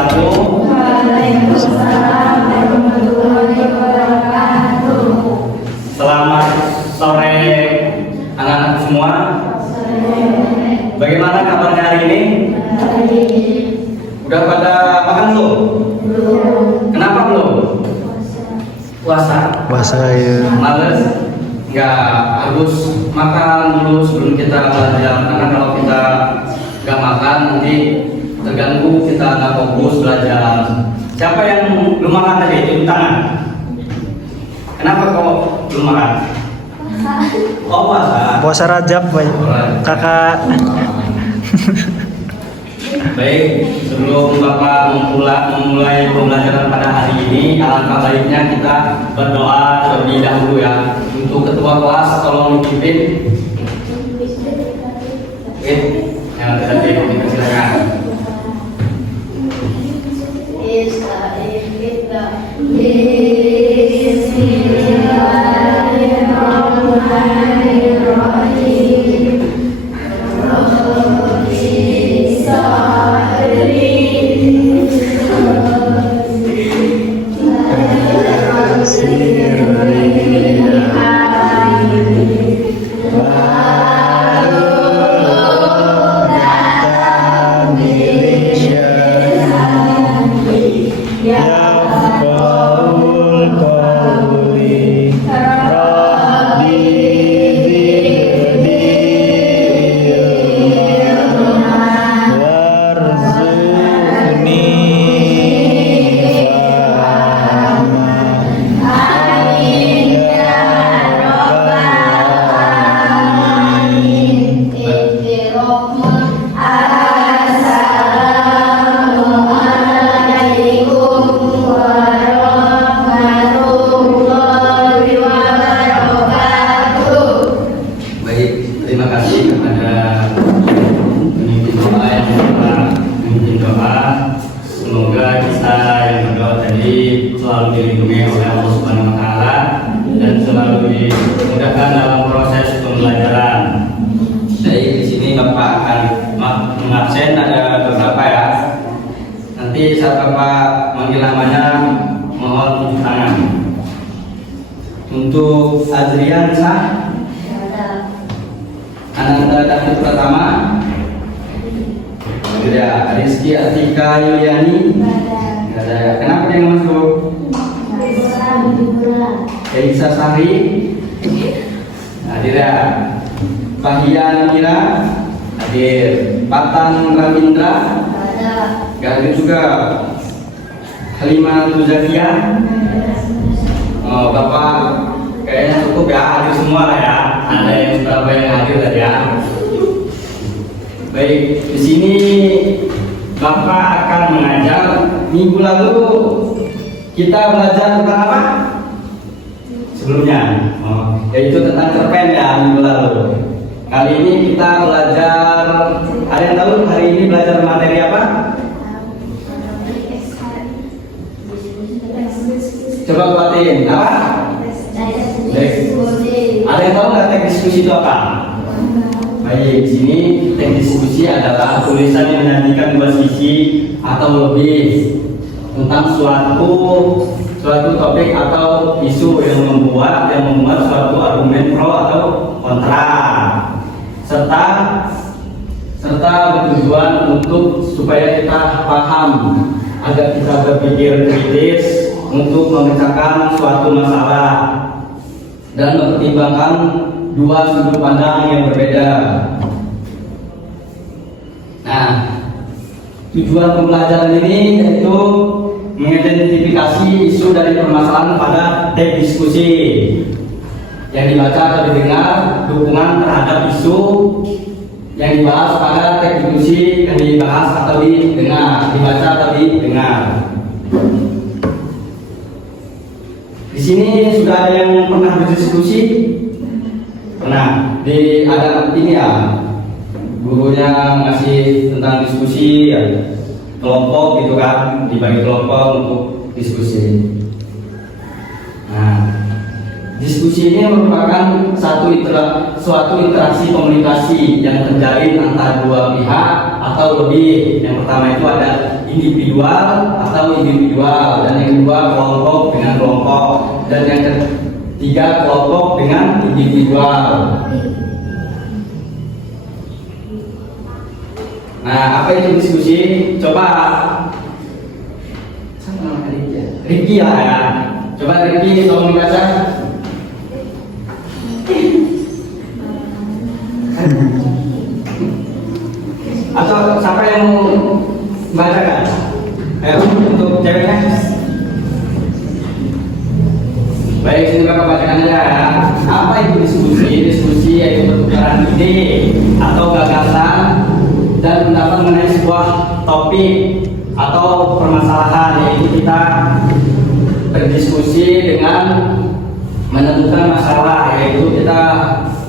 wabarakatuh. Waalaikumsalam warahmatullahi wabarakatuh. Selamat sore anak-anak semua. Bagaimana kabarnya hari ini? Udah pada makan belum? Belum. Kenapa belum? Puasa. Puasa ya. Males? Nggak, harus makan dulu sebelum kita belajar. Karena kalau kita nggak makan nanti terganggu, kita nggak fokus belajar. Siapa yang belum makan tadi? Tunjuk tangan. Kenapa kok belum makan? Oh, puasa. Puasa Rajab, Pak. Kakak. Baik, sebelum Bapak memulai pembelajaran pada hari ini, alangkah baiknya kita berdoa terlebih dahulu ya. Untuk ketua kelas tolong dipimpin. Oke, yang tadi dipersilakan. Saat Bapak manggil namanya, mohon tunjuk tangan. Untuk Adrian sah? Ananda David Pratama? Tidak. Rizky Atika Yuliani? Tidak ada. Kenapa dia nggak masuk? Elisa Sari? Tidak. Fahia Namira? Hadir. Patan Ramindra? Gak ada juga. Halimah Tuzakia. Oh, Bapak kayaknya cukup ya, hadir semua lah ya. Ada yang berapa yang hadir tadi ya. Baik, di sini Bapak akan mengajar. Minggu lalu kita belajar tentang apa? Sebelumnya, yaitu tentang cerpen ya minggu lalu. Kali ini kita belajar. Ada yang tahu hari ini belajar materi apa? Coba buatin apa? Ada yang tahu nggak teks diskusi itu apa? Baik, di sini teks diskusi adalah tulisan yang menyanyikan dua sisi atau lebih tentang suatu topik atau isu yang membuat suatu argumen pro atau kontra, serta bertujuan untuk supaya kita paham agar kita berpikir kritis untuk memecahkan suatu masalah dan mempertimbangkan dua sudut pandang yang berbeda. Nah, tujuan pembelajaran ini yaitu mengidentifikasi isu dari permasalahan pada teks diskusi yang dibaca atau didengar, dukungan terhadap isu yang dibahas pada teks diskusi yang dibahas atau didengar, dibaca atau didengar. Di sini sudah ada yang pernah berdiskusi? Pernah. Ada ini ya, gurunya ngasih tentang diskusi ya, kelompok gitu kan, dibagi kelompok untuk diskusi. Nah, diskusi ini merupakan suatu interaksi komunikasi yang terjalin antara dua pihak atau lebih. Yang pertama itu ada individual atau individual, dan yang kedua kelompok dengan kelompok, dan yang ketiga kelompok dengan individual. Nah, apa itu diskusi? Coba siapa nama Ricky? Ricky lah ya. Coba Ricky tolong dibaca. Atau siapa yang mau membacakan? Ayo untuk ceweknya. Baik, sini Bapak bacakan aja ya. Apa itu diskusi? Diskusi yaitu pertukaran ide atau gagasan dan pendapat mengenai sebuah topik atau permasalahan, yaitu kita berdiskusi dengan menentukan masalah, yaitu kita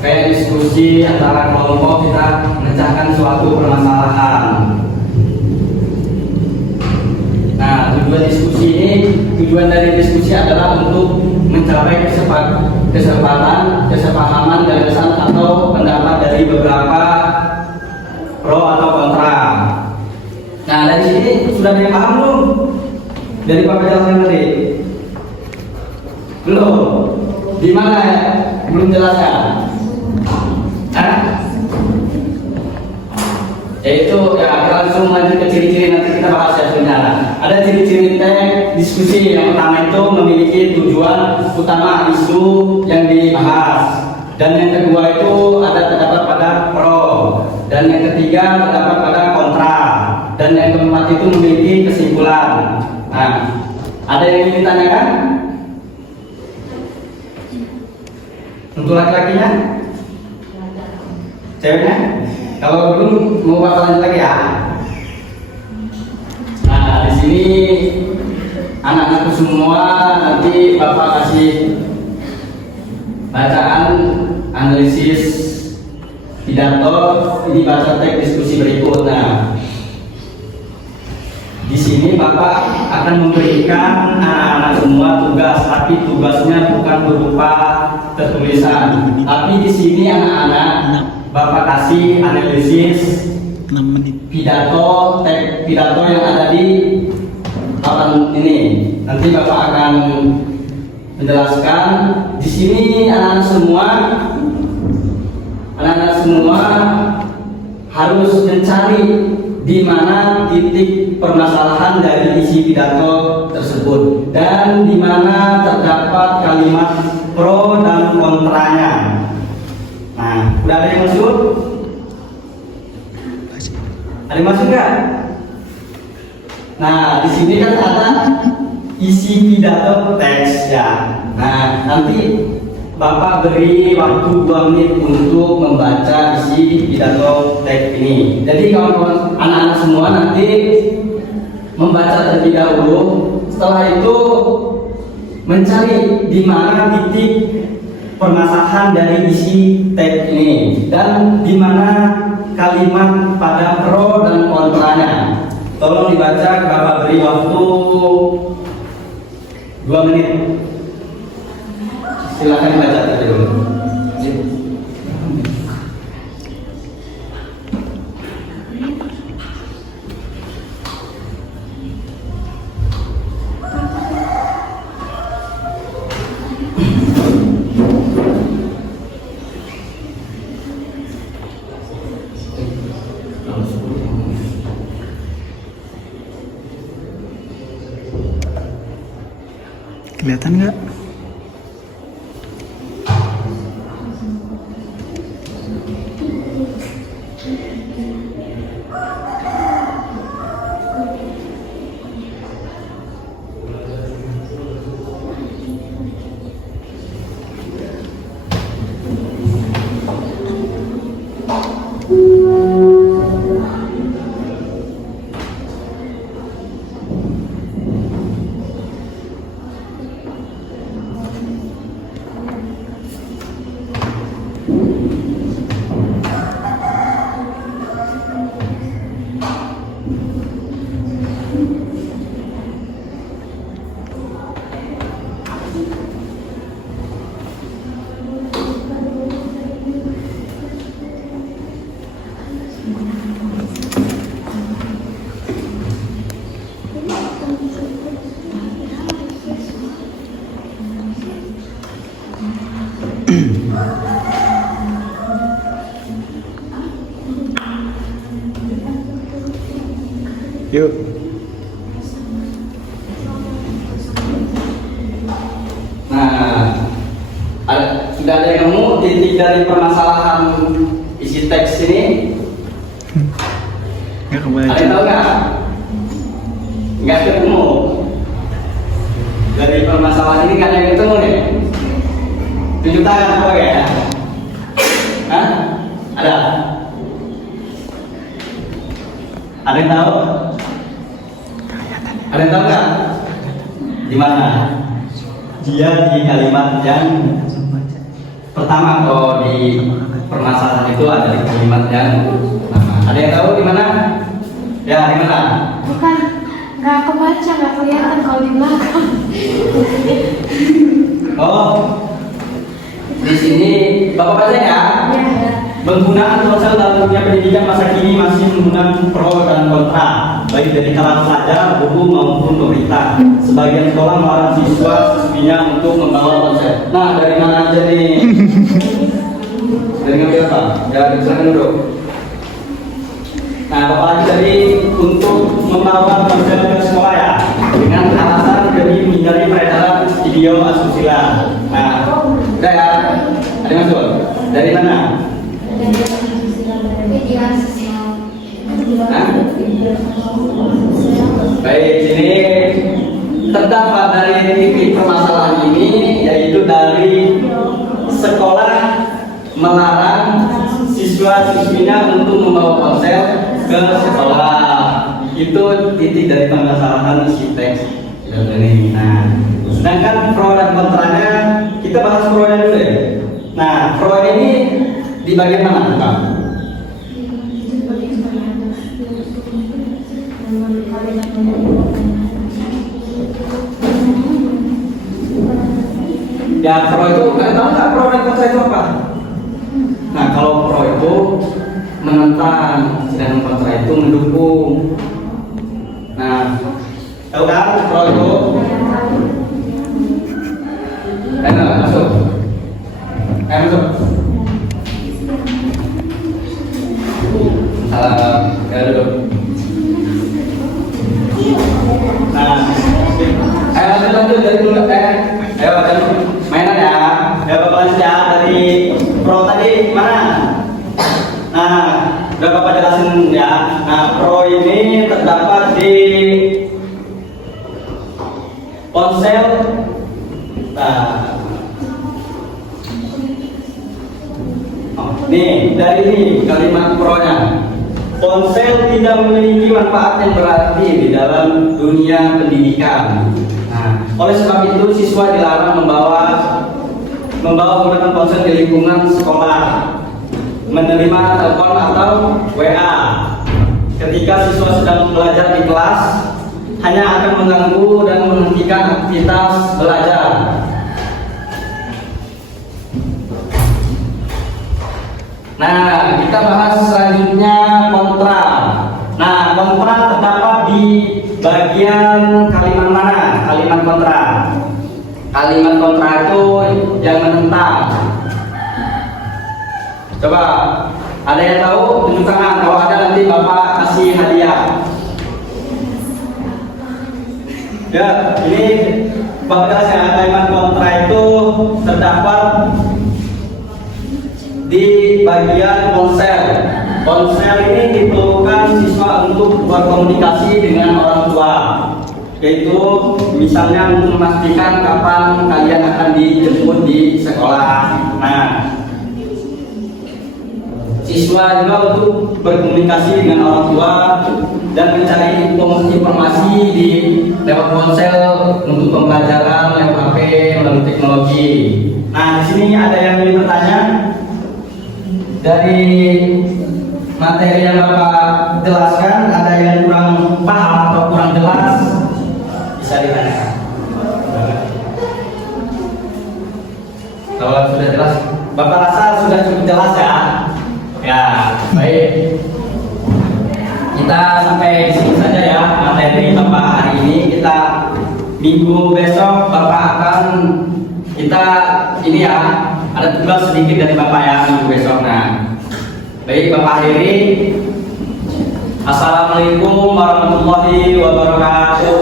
kayak diskusi antara kelompok, kita memecahkan suatu permasalahan. Nah, tujuan dari diskusi adalah untuk mencapai kesepahaman gagasan atau pendapat dari beberapa pro atau kontra. Nah, dari sini sudah ada yang paham belum? Dari Pak Jalan tadi? Belum? Di mana ya? Belum jelaskan? Yaitu ya, langsung lanjut ke ciri-ciri, nanti kita bahas ya sebenarnya. Ada ciri-ciri teks diskusi. Yang pertama itu memiliki tujuan utama isu yang dibahas, dan yang kedua itu ada terdapat pada pro, dan yang ketiga terdapat pada kontra, dan yang keempat itu memiliki kesimpulan. Nah, ada yang ingin ditanyakan? Untuk laki-lakinya? Ceweknya? Kalau belum mau Bapak lanjut lagi ya. Nah, di sini anak-anakku semua nanti Bapak kasih bacaan analisis pidato, ini baca teks diskusi berikut. Nah, di sini Bapak akan memberikan anak-anak semua tugas, tapi tugasnya bukan berupa tertulisan. Tapi di sini anak-anak Bapak kasih analisis pidato, teks pidato yang ada di papan ini. Nanti Bapak akan menjelaskan. Di sini anak-anak semua harus mencari di mana titik permasalahan dari isi pidato tersebut dan di mana terdapat kalimat pro dan kontranya. Nah, udah ada yang masuk? Ada yang masuk nggak? Nah, di sini kan ada isi pidato teks ya. Nah, nanti Bapak beri waktu 2 menit untuk membaca isi pidato teks ini. Jadi kawan-kawan anak-anak semua nanti membaca terlebih dahulu. Setelah itu mencari di mana titik permasalahan dari isi teks ini dan di mana kalimat pada pro dan kontranya. Tolong dibaca, Bapak beri waktu 2 menit. Silakan baca terlebih dulu. Kelihatan nggak? Yuk. Nah, sudah ada yang nemu titik dari permasalahan isi teks ini? Nggak Ada yang kebaca. tahu nggak? Nggak ketemu. Dari permasalahan ini nggak ada yang ketemu nih. Tunjuk tangan apa ya? Hah? Ada? Ada yang tahu? Ada yang tahu nggak? Di mana? Dia di kalimat yang pertama atau di permasalahan itu ada di kalimat yang pertama. Ada yang tahu di mana? Ya, di mana? Bukan, nggak kebaca, nggak kelihatan kalau di belakang. Oh, di sini Bapak baca ya. Ya. Penggunaan ponsel dalam dunia pendidikan masa kini masih menggunakan pro dan kontra, baik dari kalangan pelajar, guru maupun pemerintah. Sebagian sekolah melarang siswa-siswinya untuk membawa ponsel. Nah, dari mana aja nih? Dari ngambil apa? Ya, silakan dulu. Nah, Bapak lagi tadi untuk membawa ponsel ke sekolah ya, dengan alasan demi menghindari peredaran video asusila. Nah, udah ya, ada yang masuk? Dari mana? Hah? Baik, ini terdapat dari titik permasalahan ini, yaitu dari sekolah melarang siswa-siswinya untuk membawa ponsel ke sekolah. Itu titik dari permasalahan isi teks ini. Nah, sedangkan pro dan kontranya kita bahas pro-nya dulu ya. Nah, pro ini di bagian mana, Pak? Ya, pro itu kalian tahu nggak pro dan kontra itu apa? Nah, kalau pro itu menentang, sedangkan kontra itu mendukung. Nah, tahu kan pro itu? Ayo masuk. Ayo masuk. Ya duduk. Nah, ayo lanjut dari dulu. Ayo mainan ya. Ya Bapak lanjut ya dari pro tadi mana? Nah, udah Bapak jelasin ya. Nah, pro ini terdapat di ponsel. Nah, nih dari ini kalimat pro-nya. Ponsel tidak memiliki manfaat yang berarti di dalam dunia pendidikan. Nah, oleh sebab itu siswa dilarang membawa menggunakan ponsel di lingkungan sekolah, menerima telepon atau WA. Ketika siswa sedang belajar di kelas, hanya akan mengganggu dan menghentikan aktivitas belajar. Nah, kita bahas selanjutnya kontra. Nah, kontra terdapat di bagian kalimat mana? Kalimat kontra. Kalimat kontra itu yang menentang. Coba, ada yang tahu? Tunjuk tangan. Kalau ada nanti Bapak kasih hadiah. Ya, ini Bapak kasih kalimat kontra itu terdapat di bagian ponsel. Ponsel ini diperlukan siswa untuk berkomunikasi dengan orang tua, yaitu misalnya untuk memastikan kapan kalian akan dijemput di sekolah. Nah, siswa juga untuk berkomunikasi dengan orang tua dan mencari informasi di lewat ponsel untuk pembelajaran lewat HP melalui teknologi. Nah, di sini ada yang ingin bertanya. Dari materi yang Bapak jelaskan, ada yang kurang paham atau kurang jelas, bisa ditanyakan. Kalau sudah jelas, Bapak rasa sudah cukup jelas ya? Ya, baik. Kita sampai di sini saja ya materi Bapak hari ini. Kita minggu besok Bapak akan ini ya. Ada tugas sedikit dari Bapak ya minggu besok. Nah, baik Bapak akhiri. Assalamualaikum warahmatullahi wabarakatuh.